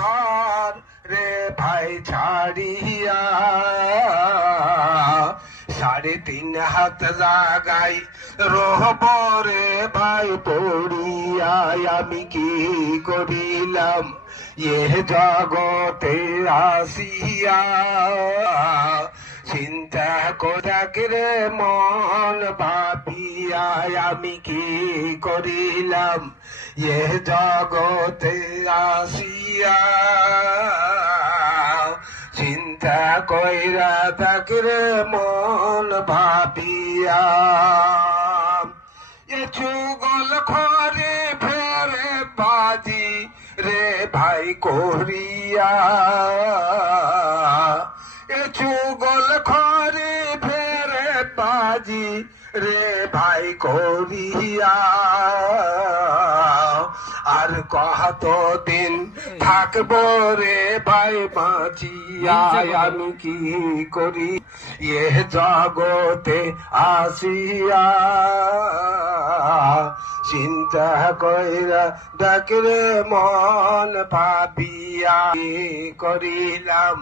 ঘর রে ভাই ছাড়িয়া, 3.5 হাত জাগাই রহব রে ভাই পড়িয়া। আমি কি করিলাম এ জগতে আসিয়া, চিন্তা করে মন ভাবিয়া। আমি কি করিলাম এ জগতে আসিয়া, চিন্তা কইরা থাকরে মন ভাবিয়া। এ চুগল খরে ফেরে বাজি রে ভাই করিয়া, এ চুগল খরে ফেরে বাজি রে ভাই করিয়া। আর কতদিন থাকবো রে ভাই বাঁচিয়া, আমি কি করি এ জগতে আসিয়া, চিন্তা কইরা ডাকরে মন ভাবিয়া। করিলাম